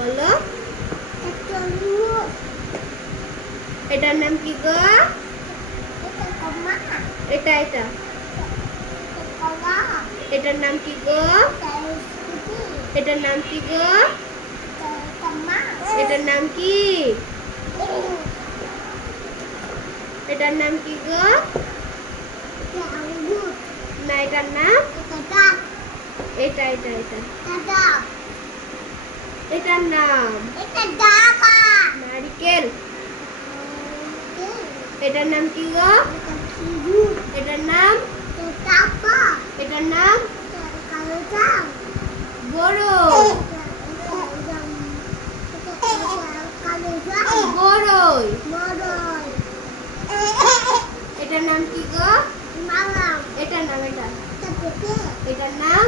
বলো। এটার নাম কি গো? এটা এটা এটার নাম কি গো? এটার নাম কি গো? এটার নাম কি? এটার নাম কি গো? না এটার নাম এটা এটা এটা এটার নাম নারিকেল। এটার নাম কি গো? এটার নাম এটার নাম বড়ই। বড়ই। এটার নাম কি গো? এটার নাম এটা এটার নাম